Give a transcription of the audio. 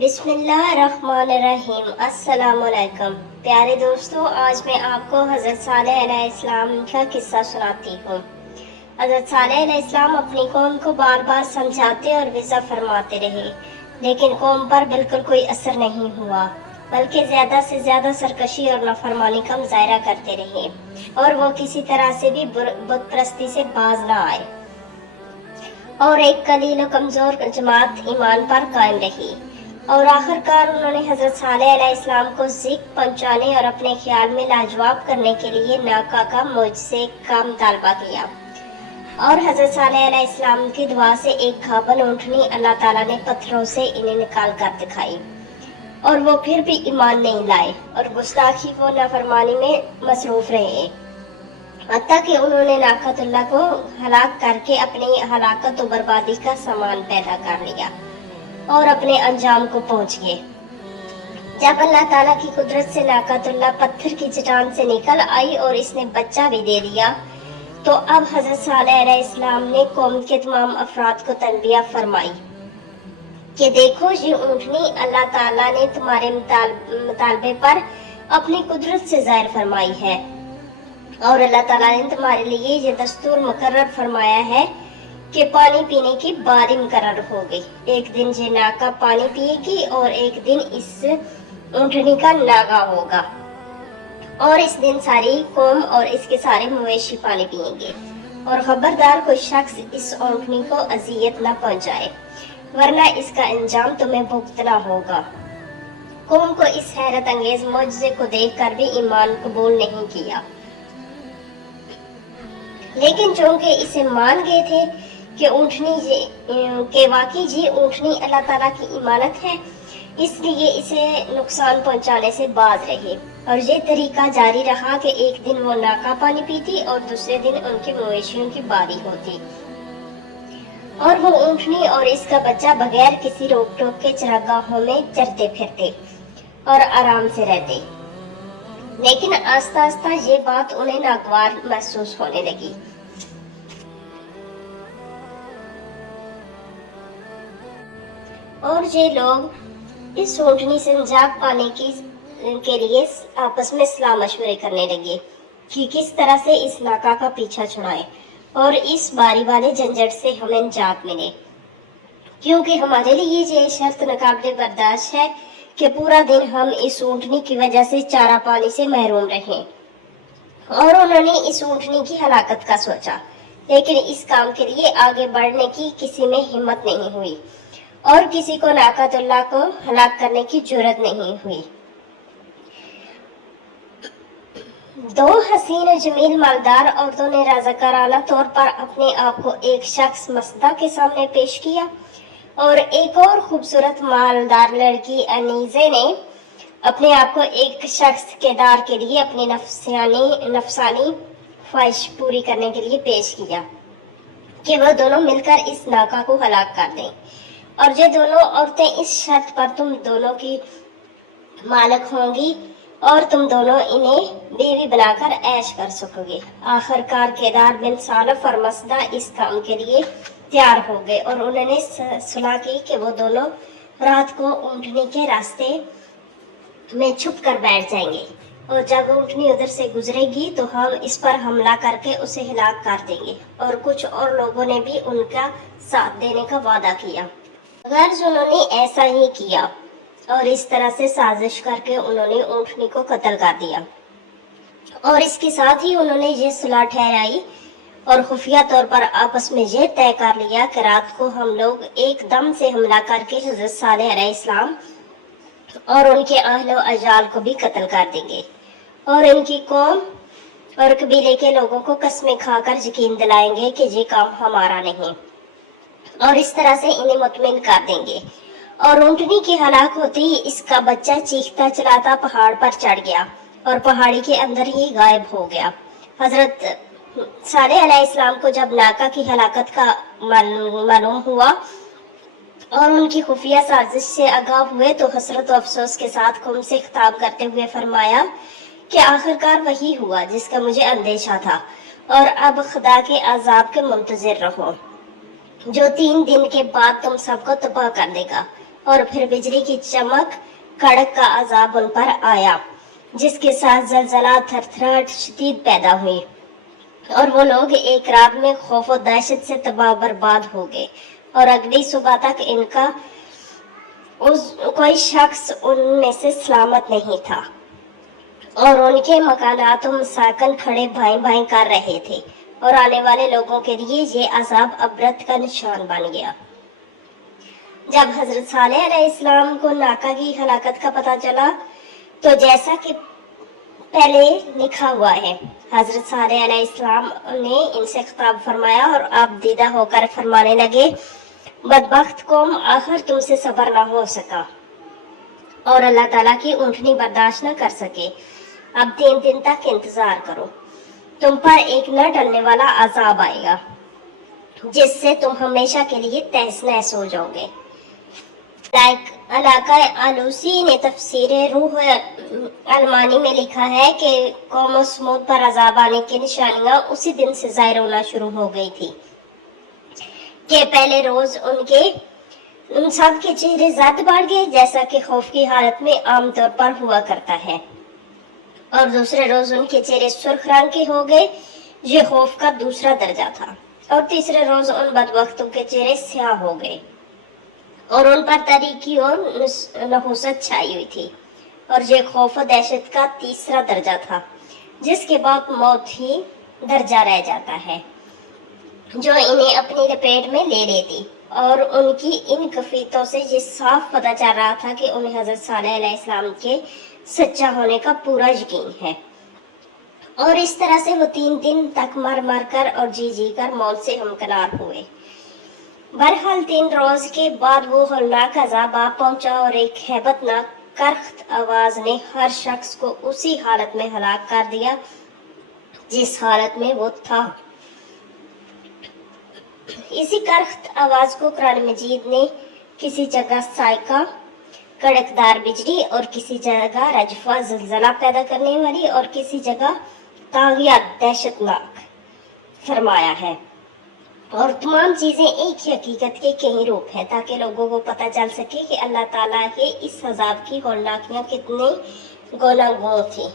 बिस्मिल्लाहिर्रहमानिर्रहीम। अस्सलाम वालेकुम प्यारे दोस्तों, आज मैं आपको हज़रत सालेह अलैहिस्सलाम का किस्सा सुनाती हूँ। हज़रत सालेह अलैहिस्सलाम अपनी कौम को बार बार समझाते और विज़ा फरमाते रहे, लेकिन कौम पर बिल्कुल कोई असर नहीं हुआ, बल्कि ज़्यादा से ज़्यादा सरकशी और नाफरमानी का मुजाहरा करते रहे और वो किसी तरह से भी बुत परस्ती से बाज ना आए और एक कलील कमज़ोर जमात ईमान पर कायम रही। और आखिरकार उन्होंने हजरत सालेह अलैहिस्सलाम को ज़िक पहुंचाने और अपने ख्याल में लाजवाब करने के लिए नाका का मुझसे का मुतालबा किया। और हजरत सालेह अलैहिस्सलाम की दुआ से एक खाबन ऊँटनी अल्लाह ताला ने पत्थरों से इन्हें निकाल कर दिखाई, और वो फिर भी ईमान नहीं लाए और गुस्ताखी व नाफरमानी में मसरूफ रहे, हत्ता कि उन्होंने नाकतुल्लाह को हलाक करके अपनी हलाकत और बर्बादी का सामान पैदा कर लिया और अपने अंजाम को पहुंच गए। जब अल्लाह ताला की कुदरत से नाकतुल्लाह पत्थर की चट्टान से निकल आई और इसने बच्चा भी दे दिया, तो अब हजरत सालेह अलैहिस्सलाम ने कौम के तमाम अफराद को तनबिया फरमाई कि देखो, ये ऊँटनी अल्लाह ताला ने तुम्हारे मुतालबे पर अपनी कुदरत से जाहिर फरमाई है, और अल्लाह ताला ने तुम्हारे लिए ये दस्तूर मुकर्रर फरमाया है कि पानी पीने की बारी मुकर्रर हो गई। एक दिन ये नाका पानी पिएगी और एक दिन इस ऊँटनी का नागा होगा, और इस दिन सारी कौम और इसके सारे मवेशी पानी पिएंगे। और खबरदार कोई शख्स इस ऊँटनी को अजियत न पहुंचाए, वरना इसका अंजाम तुम्हें भुगतना होगा। कौम को इस हैरत अंगेज मौजज़े को देखकर भी ईमान कबूल नहीं किया, लेकिन चूंकि इसे मान गए थे कि वाकई जी ऊँटनी अल्लाह ताला की इमानत है, इसलिए इसे नुकसान पहुंचाने से बाज रहे। और ये तरीका जारी रहा कि एक दिन वो नाका पानी पीती और दूसरे दिन उनके मवेशियों की बारी होती, और वो ऊँटनी और इसका बच्चा बगैर किसी रोक टोक के चरागाहों में चरते फिरते और आराम से रहते। लेकिन आस्ता आस्ता ये बात उन्हें नागवार महसूस होने लगी। और ये लोग इस ऊँटनी से निजात पाने के लिए आपस में सलाह मशवरे करने लगे कि किस तरह से इस नाका का पीछा छुड़ाएं और इस बारी वाले झंझट से हमें निजात मिले, क्योंकि हमारे लिए ये शर्त नाकाबिले बर्दाश्त है कि पूरा दिन हम इस ऊँटनी की वजह से चारा पानी से महरूम रहें। और उन्होंने इस ऊँटनी की हलाकत का सोचा, लेकिन इस काम के लिए आगे बढ़ने की किसी में हिम्मत नहीं हुई और किसी को नाकतुल्लाह को हलाक करने की जुर्रत नहीं हुई। दो हसीन और जमील मालदार औरतों ने रज़ाकाराना तौर पर अपने आप को एक शख्स मस्दा के सामने पेश किया, और एक और खूबसूरत मालदार लड़की अनीज़े ने अपने आप को एक शख्स केदार के लिए अपनी नफसानी ख्वाहिश पूरी करने के लिए पेश किया कि वह दोनों मिलकर इस नाका को हलाक कर दें। और ये दोनों औरतें इस शर्त पर तुम दोनों की मालिक होंगी और तुम दोनों इन्हें बीवी बनाकर ऐश कर सकोगे। आखिरकार केदार बिन सालफ और मस्दा इस काम के लिए तैयार हो गए, और उन्होंने सुलह की कि वो दोनों रात को ऊँटनी के रास्ते में छुप कर बैठ जाएंगे, और जब ऊँटनी उधर से गुजरेगी तो हम इस पर हमला करके उसे हिलाक कर देंगे। और कुछ और लोगों ने भी उनका साथ देने का वादा किया। गर्ज उन्होंने ऐसा ही किया, और इस तरह से साजिश करके उन्होंने ऊँटनी को कत्ल कर दिया। और इसके साथ ही उन्होंने ये सुलह ठहराई और खुफिया तौर पर आपस में ये तय कर लिया कि रात को हम लोग एकदम से हमला करके हजरत सालेह अलैहिस्सलाम और उनके अहल व अजाल को भी कत्ल कर देंगे, और इनकी कौम और कबीले के लोगों को कसमें खाकर यकीन दिलाएंगे कि ये काम हमारा नहीं, और इस तरह से इन्हें मुतमिन कर देंगे। और ऊँटनी की हलाक होते ही इसका बच्चा चीखता चलाता पहाड़ पर चढ़ गया और पहाड़ी के अंदर ही गायब हो गया। हजरत सालेह अलैहिस्सलाम को जब नाका की हलाकत का मालूम हुआ और उनकी खुफिया साजिश से आगाह हुए, तो हसरत व अफसोस के साथ कौम से खिताब करते हुए फरमाया कि आखिरकार वही हुआ जिसका मुझे अंदेशा था, और अब खुदा के अजाब के मुंतजिर रहो जो 3 दिन के बाद तुम सबको तबाह कर देगा। और फिर बिजली की चमक, कड़क का अजाब उन पर आया, जिसके साथ जलजला, थरथराहट शदीद पैदा हुई और वो लोग एक रात में खौफ और दहशत से तबाह बर्बाद हो गए और अगली सुबह तक इनका कोई शख्स उनमें से सलामत नहीं था और उनके मकानातों में साकन खड़े भाई भाई कर रहे थे और आने वाले लोगों के लिए ये अजाब अबरत का निशान बन गया। जब हजरत सालेह अलैहिस्सलाम को नाका की हलाकत का पता चला तो जैसा कि पहले लिखा हुआ है, हजरत सालेह अलैहिस्सलाम ने इनसे खिताब फरमाया और आप दीदा होकर फरमाने लगे, बदबख्त कौम, आखिर तुमसे सब्र ना हो सका और अल्लाह ताला की ऊँटनी बर्दाश्त न कर सके। अब 3 दिन तक इंतजार करो, तुम पर एक न टलने वाला अजाब आएगा जिससे तुम हमेशा के लिए तहस नहस हो जाओगे। अलाका आलूसी ने तफसीर रूह अलमानी में लिखा है कि कौम समूद पर अजाब आने की निशानियां उसी दिन से जाहिर होना शुरू हो गई थी कि पहले रोज उन सब के चेहरे ज़्यादा बढ़ गए जैसा कि खौफ की हालत में आमतौर पर हुआ करता है, और दूसरे रोज उनके चेहरे सुर्ख रंग के हो गए, ये खौफ का दूसरा दर्जा था, और तीसरे रोज उन बदबख्तों के चेहरे स्याह हो गए और उन पर तारीकी और नहुसत छाई हुई थी, और ये खौफ और दहशत का तीसरा दर्जा था, जिसके बाद मौत ही दर्जा रह जाता है जो इन्हें अपनी लपेट में ले लेती। और उनकी इन कफीतों से ये साफ पता चल रहा था कि उन्हें हजरत सालेह अलैहिस्सलाम के सच्चा होने का पूरा यकीन है, और इस तरह से वो 3 दिन तक मर मर कर और जी जी कर मौत से हमकिनार हुए। बहरहाल 3 रोज के बाद वो हौलनाक अजाब आ पहुंचा और एक हैबतनाक करख्त आवाज ने हर शख्स को उसी हालत में हलाक कर दिया जिस हालत में वो था। इसी करख्त आवाज को कुरान मजीद ने किसी जगह साइका, कड़कदार बिजली, और किसी जगह रजफा, जलजला पैदा करने वाली, और किसी जगह तागिया, दहशतनाक फरमाया है। और तमाम चीजें एक ही हकीकत के कई रूप हैं ताकि लोगों को पता चल सके कि अल्लाह ताला के इस अजाब की हौलनाकियां कितनी गुनागो थी।